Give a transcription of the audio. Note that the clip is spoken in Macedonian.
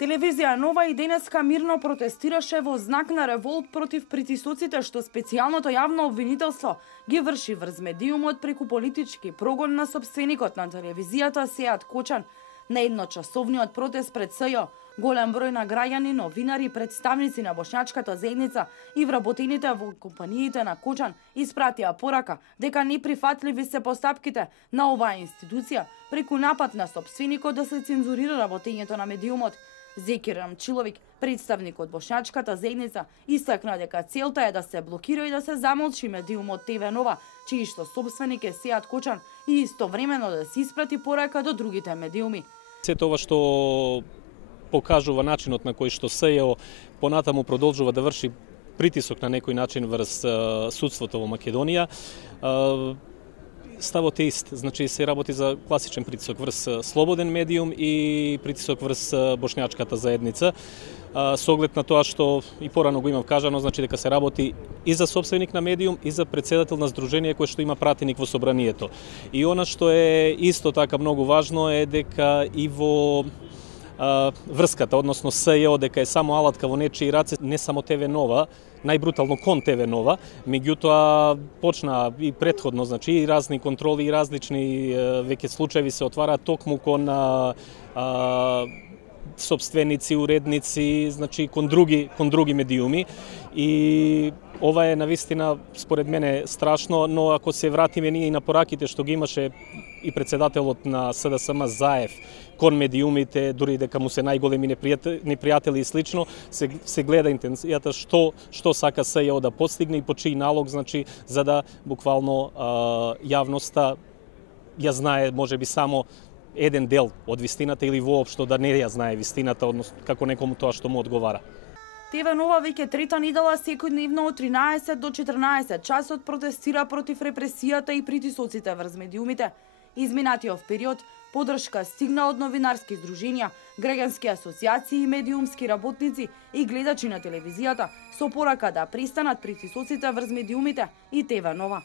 Телевизија Нова и денеска мирно протестираше во знак на револт против притисоците што специјалното јавно обвинителство ги врши врз медиумот преку политички прогон на сопственикот на телевизијата Сеат Кочан. На едночасовниот протест пред СЈ, голем број на граѓани, новинари, представници на бошњачката заедница и вработените во компаниите на Кочан испратија порака дека неприфатливи се постапките на оваа институција преку напад на сопственикот да се цензурира работењето на медиумот. Зекир Рамчиловик, представник од бошњачката заедница, истакна дека целта е да се блокира и да се замолчи медиумот ТВ Нова, чиј што собственик е Сеат Кочан, и истовремено да се испрати порака до другите медиуми. Сето ова што покажува начинот на кој што СЈО понатаму продолжува да врши притисок на некој начин врз судството во Македонија, ставот е ист, значи се работи за класичен притисок врз слободен медиум и притисок врз бошњачката заедница, со оглед на тоа што и порано го имав кажано, значи дека се работи и за собственик на медиум и за председател на здружение кој што има пратеник во собранието. И она што е исто така многу важно е дека и во врската, односно СЈО, дека е само алатка во нечии раце, не само ТВ Нова, најбрутално кон ТВ Нова, меѓутоа почна и претходно, значи и разни контроли и различни веќе случаи се отвараат токму кон собственици, уредници, значи кон други медиуми, и ова е навистина според мене страшно, но ако се вратиме ние и на пораките што ги имаше и председателот на СДСМ Заев кон медиумите, дури дека му се најголеми непријатели и слично, се гледа интенцијата што сака СЈО да постигне и по чиј налог, значи за да буквално јавноста ја знае можеби само еден дел од вистината или воопшто да не ја знае вистината, односно како некому тоа што му одговара. ТВ Нова веќе трета недела секојдневно од 13 до 14 часот протестира против репресијата и притисоците врз медиумите. Изминатиот период поддршка стигна од новинарски здруженја, граѓански асоциации и медиумски работници и гледачи на телевизијата со порака да престанат притисоците врз медиумите и ТВ Нова.